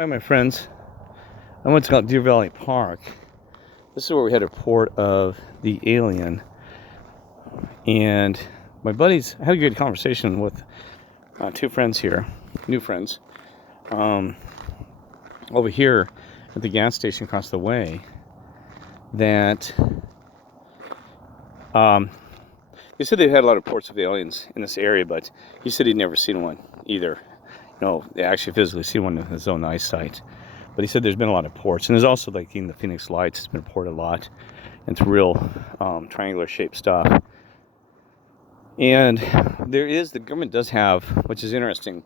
Hi, my friends. I went to Deer Valley Park. This is where we had a report of the alien. And my buddies, I had a good conversation with two friends here, new friends, over here at the gas station across the way, that they said they had a lot of reports of aliens in this area, but he said he'd never seen one either. No, they actually physically seen one in his own eyesight. But he said there's been a lot of reports. And there's also, like, in the Phoenix Lights, it's been reported a lot. And it's real triangular shaped stuff. And the government does have, which is interesting,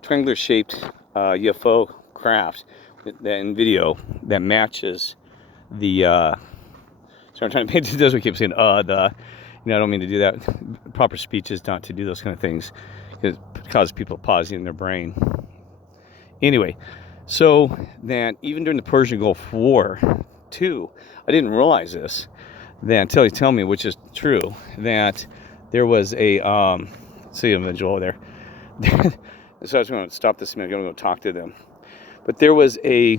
triangular shaped UFO craft in video that matches the, so I'm trying to paint this, we keep saying, I don't mean to do that. Proper speech is not to do those kind of things. It causes people pausing in their brain. Anyway, so that even during the Persian Gulf War, too, I didn't realize this, that until you tell me, which is true, that there was a, see a visual over there. So I was going to stop this a minute, I'm going to go talk to them. But there was he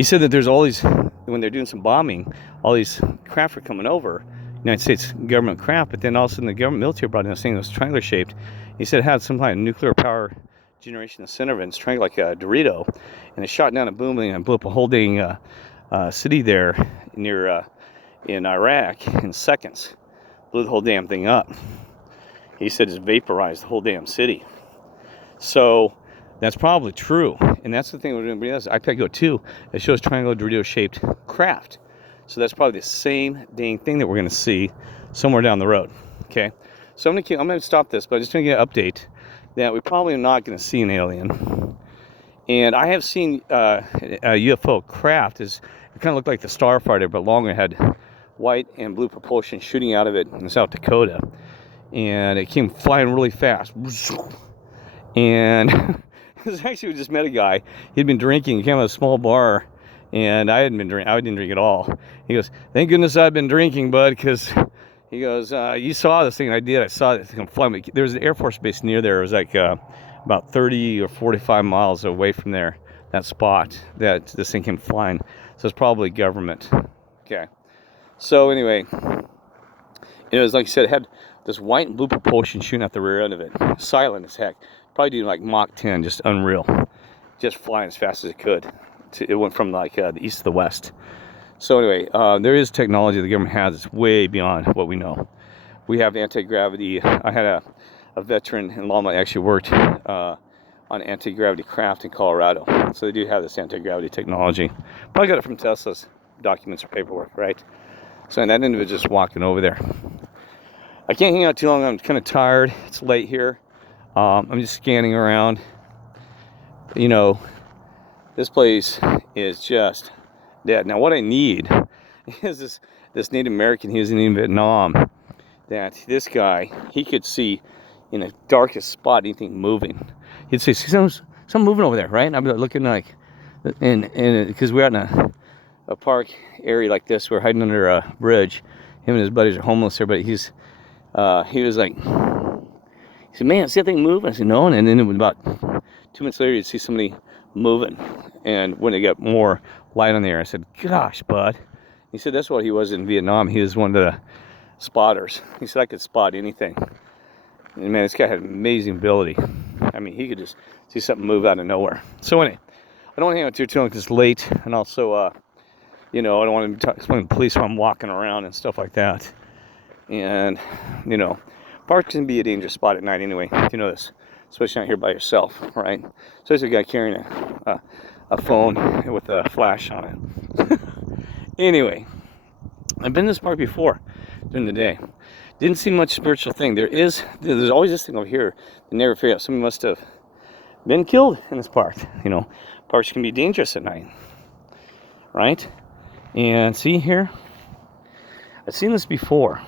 said that there's all these, when they're doing some bombing, all these craft were coming over, United States government craft, but then all of a sudden the government military brought in a thing that was triangular shaped. He said it had some kind of nuclear power generation in the center of it. It's triangular like a Dorito, and it shot down a booming and blew up a whole dang city there near in Iraq in seconds. Blew the whole damn thing up. He said it's vaporized the whole damn city. So that's probably true, and that's the thing we're doing. IPECO 2, it shows triangular Dorito shaped craft. So that's probably the same dang thing that we're going to see somewhere down the road. Okay, so I'm going to stop this, but I'm just going to get an update that we probably are not going to see an alien. And I have seen a UFO craft. It kind of looked like the Starfighter, but longer. It had white and blue propulsion shooting out of it in South Dakota, and it came flying really fast. And we just met a guy. He'd been drinking. He came out of a small bar. And I didn't drink at all. He goes, "Thank goodness I've been drinking, bud," because he goes, "You saw this thing." I did. I saw it come flying. There was an Air Force base near there. It was like about 30 or 45 miles away from there, that spot that this thing came flying. So it's probably government. Okay. So anyway, it was, like I said, it had this white and blue propulsion shooting out the rear end of it. Silent as heck. Probably doing like Mach 10, just unreal. Just flying as fast as it could. It went from like the east to the west. So anyway, there is technology the government has. It's way beyond what we know. We have anti-gravity. I had a veteran in Loma actually worked on anti-gravity craft in Colorado. So they do have this anti-gravity technology. Probably got it from Tesla's documents or paperwork, right? So and that individual just walking over there. I can't hang out too long. I'm kind of tired. It's late here. I'm just scanning around. You know, this place is just dead. Now, what I need is this Native American. He was in Vietnam. That this guy, he could see in the darkest spot anything moving. He'd say, "See something moving over there, right?" And I'd be looking like, and because we're out in a park area like this, we're hiding under a bridge. Him and his buddies are homeless there, but he was like, he said, "Man, see that thing move?" I said, "No." And then about 2 minutes later, you'd see somebody moving, and when they got more light on the air, I said, "Gosh, bud." He said that's what he was in Vietnam. He was one of the spotters. He said I could spot anything, and man, this guy had amazing ability. I mean, he could just see something move out of nowhere. So anyway, I don't want to hang out too long because it's late, and also I don't want to explain to police while I'm walking around and stuff like that. And parks can be a dangerous spot at night anyway. You know this, especially out here by yourself, right? So there's a guy carrying a phone with a flash on it. Anyway, I've been to this park before during the day. Didn't see much spiritual thing. There's always this thing over here. They never figure out somebody must have been killed in this park. Parks can be dangerous at night, right? And see here, I've seen this before,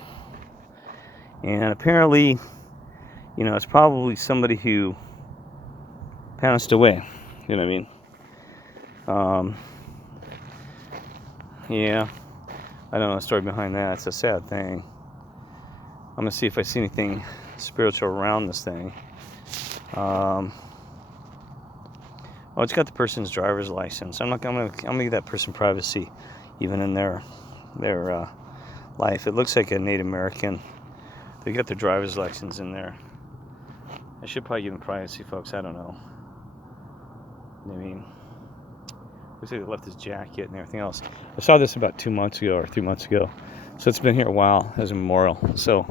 and apparently, it's probably somebody who passed away. You know what I mean? Yeah, I don't know the story behind that. It's a sad thing. I'm gonna see if I see anything spiritual around this thing. Oh, it's got the person's driver's license. I'm gonna give that person privacy, even in their life. It looks like a Native American. They got their driver's license in there. I should probably give them privacy, folks. I don't know. I mean, looks like they left his jacket and everything else. I saw this about 2 months ago or 3 months ago, so it's been here a while as a memorial. So,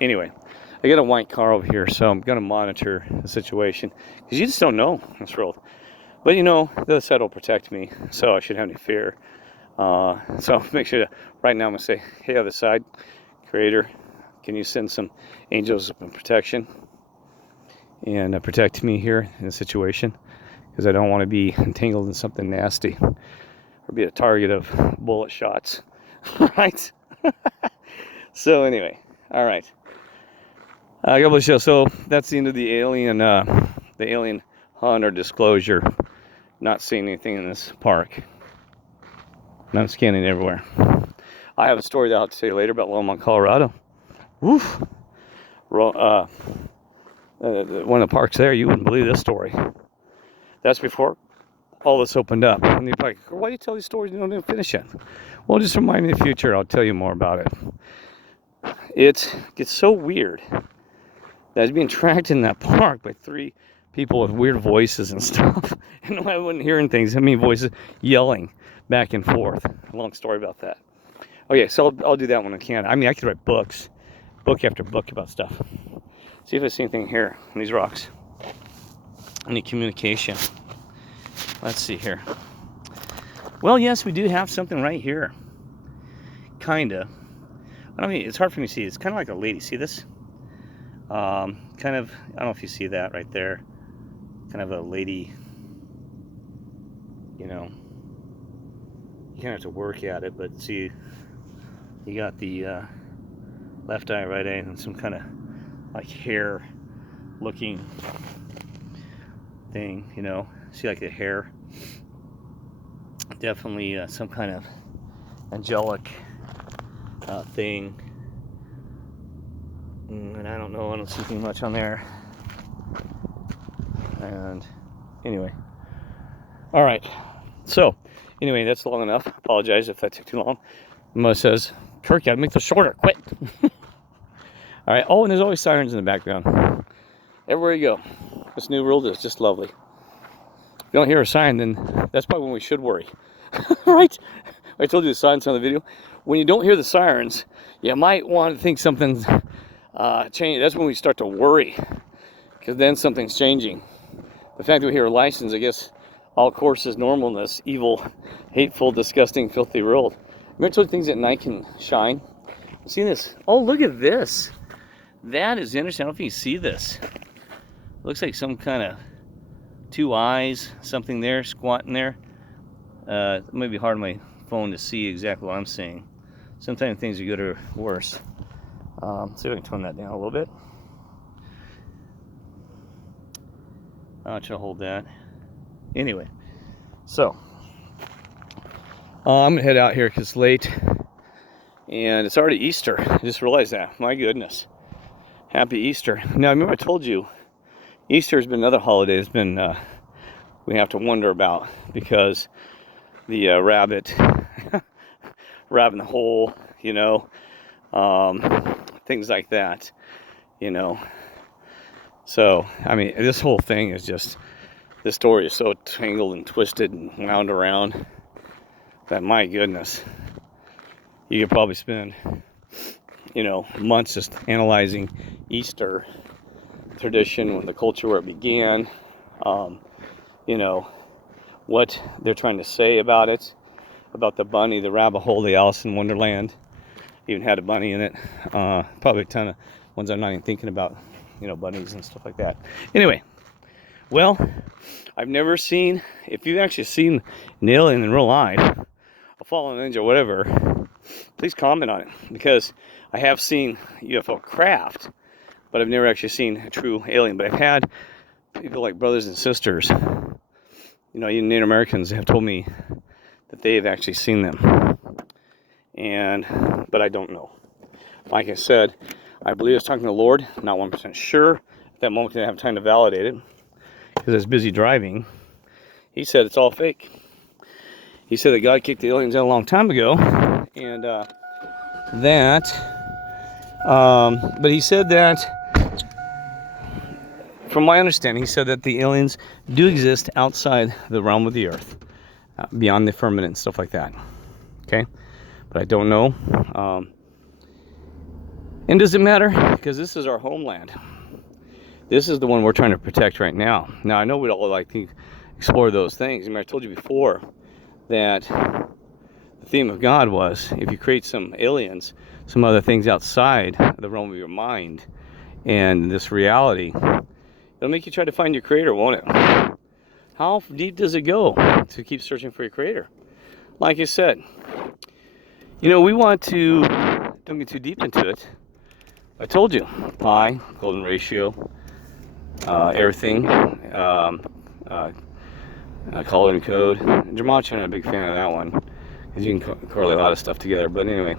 anyway, I got a white car over here, so I'm gonna monitor the situation because you just don't know in this world. But you know, the other side will protect me, so I shouldn't have any fear. So make sure to, right now I'm gonna say, hey, other side, Creator, can you send some angels of protection and protect me here in the situation? Because I don't want to be entangled in something nasty or be a target of bullet shots, right? So anyway, all right. God bless you. So that's the end of the alien hunt or disclosure. Not seeing anything in this park. And I'm scanning everywhere. I have a story that I'll tell you later about Longmont, Colorado. Woof. One of the parks there, you wouldn't believe this story. That's before all this opened up. And you're like, why do you tell these stories and you don't finish it? Well, just remind me in the future, I'll tell you more about it. It gets so weird that I was being tracked in that park by 3 people with weird voices and stuff. And I wasn't hearing things. I mean, voices yelling back and forth. A long story about that. Okay, so I'll do that when I can. I mean, I could write books, book after book about stuff. See if I see anything here on these rocks. Any communication. Let's see here. Well, yes, we do have something right here. Kinda. I mean, it's hard for me to see. It's kind of like a lady. See this? Kind of, I don't know if you see that right there. Kind of a lady, you know. You kind of have to work at it, but see, you got the left eye, right eye, and some kind of like hair looking thing, you know. See, like the hair. Definitely some kind of angelic thing. And I don't know, I don't see anything much on there. And anyway, all right. So anyway, that's long enough. Apologize if that took too long. Emma says, Kirk, you gotta make this shorter. Quit. All right. Oh, and there's always sirens in the background. Everywhere you go. This new world is just lovely. If you don't hear a siren, then that's probably when we should worry. Right? I told you the sirens on the video. When you don't hear the sirens, you might want to think something's changing. That's when we start to worry, because then something's changing. The fact that we hear a license, I guess, all course is normal in this evil, hateful, disgusting, filthy world. Remember I told you things at night can shine? See this? Oh, look at this. That is interesting. I don't know if you can see this. It looks like some kind of 2 eyes, something there, squatting there. It might be hard on my phone to see exactly what I'm seeing. Sometimes things are good or worse. See if I can tone that down a little bit. I'll try to hold that. Anyway, so I'm gonna head out here because it's late and it's already Easter. I just realized that. My goodness. Happy Easter. Now, remember I told you Easter has been another holiday that's been we have to wonder about, because the rabbit in the hole, you know, things like that, you know. So, I mean, this whole thing is just, this story is so tangled and twisted and wound around that, my goodness, you could probably spend, you know, months just analyzing Easter tradition, when the culture where it began, you know, what they're trying to say about it, about the bunny, the rabbit hole, the Alice in Wonderland, even had a bunny in it. Probably a ton of ones I'm not even thinking about, you know, bunnies and stuff like that. Anyway, well, I've never seen, if you've actually seen an alien in real life, a fallen angel, whatever, please comment on it, because I have seen UFO craft, but I've never actually seen a true alien. But I've had people like brothers and sisters, you know, even Native Americans, have told me that they have actually seen them. But I don't know. Like I said, I believe I was talking to the Lord. I'm not 1% sure. At that moment, I didn't have time to validate it because I was busy driving. he said it's all fake. He said that God kicked the aliens out a long time ago, and but he said that, from my understanding, he said that the aliens do exist outside the realm of the earth, beyond the firmament and stuff like that. Okay, but I don't know. And does it matter? Because this is our homeland. This is the one we're trying to protect right now. Now, I know we'd all like to explore those things. I mean, I told you before that the theme of God was, if you create some aliens, some other things outside the realm of your mind and this reality, it'll make you try to find your creator, won't it? How deep does it go to keep searching for your creator? Like I said, you know, we want to, don't get too deep into it. I told you, pi, golden ratio, everything, color and code. Gematria, I'm a big fan of that one, because you can correlate a lot of stuff together. But anyway,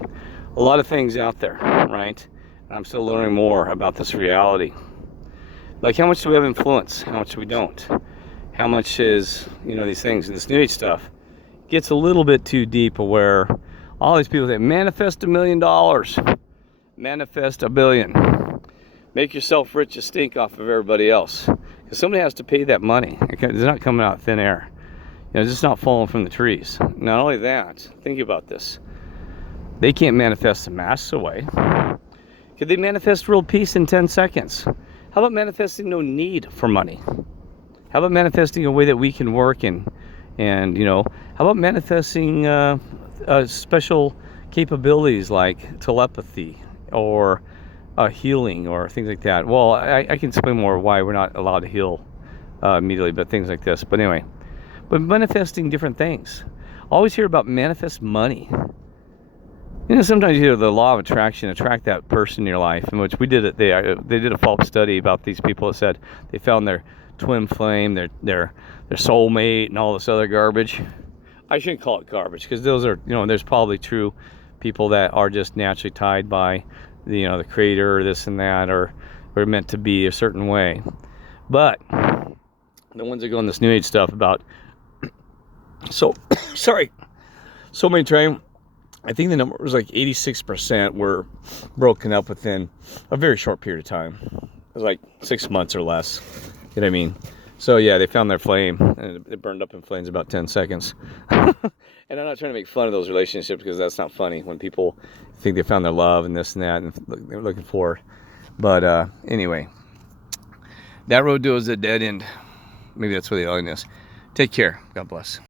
a lot of things out there, right? And I'm still learning more about this reality. Like, how much do we have influence? How much do we don't? How much is, you know, these things, and this New Age stuff gets a little bit too deep, where all these people say, manifest $1 million, manifest $1 billion, make yourself rich as stink off of everybody else. Because somebody has to pay that money. It's not coming out of thin air. You know, it's just not falling from the trees. Not only that, think about this. They can't manifest the masks away. Could they manifest world peace in 10 seconds? How about manifesting no need for money? How about manifesting a way that we can work and you know, how about manifesting special capabilities like telepathy or healing or things like that? Well, I can explain more why we're not allowed to heal immediately, but things like this. But anyway, but manifesting different things. Always hear about manifest money. You know, sometimes you hear the law of attraction, attract that person in your life, in which we did it. They did a false study about these people that said they found their twin flame, their soulmate, and all this other garbage. I shouldn't call it garbage, because those are, you know, there's probably true people that are just naturally tied by the, you know, the creator or this and that, or meant to be a certain way. But the ones that go in this New Age stuff about soulmate train, I think the number was like 86% were broken up within a very short period of time. It was like 6 months or less. You know what I mean? So yeah, they found their flame, and it burned up in flames about 10 seconds. And I'm not trying to make fun of those relationships, because that's not funny when people think they found their love and this and that, and they're looking for it. But anyway, that road goes a dead end. Maybe that's where the alien is. Take care. God bless.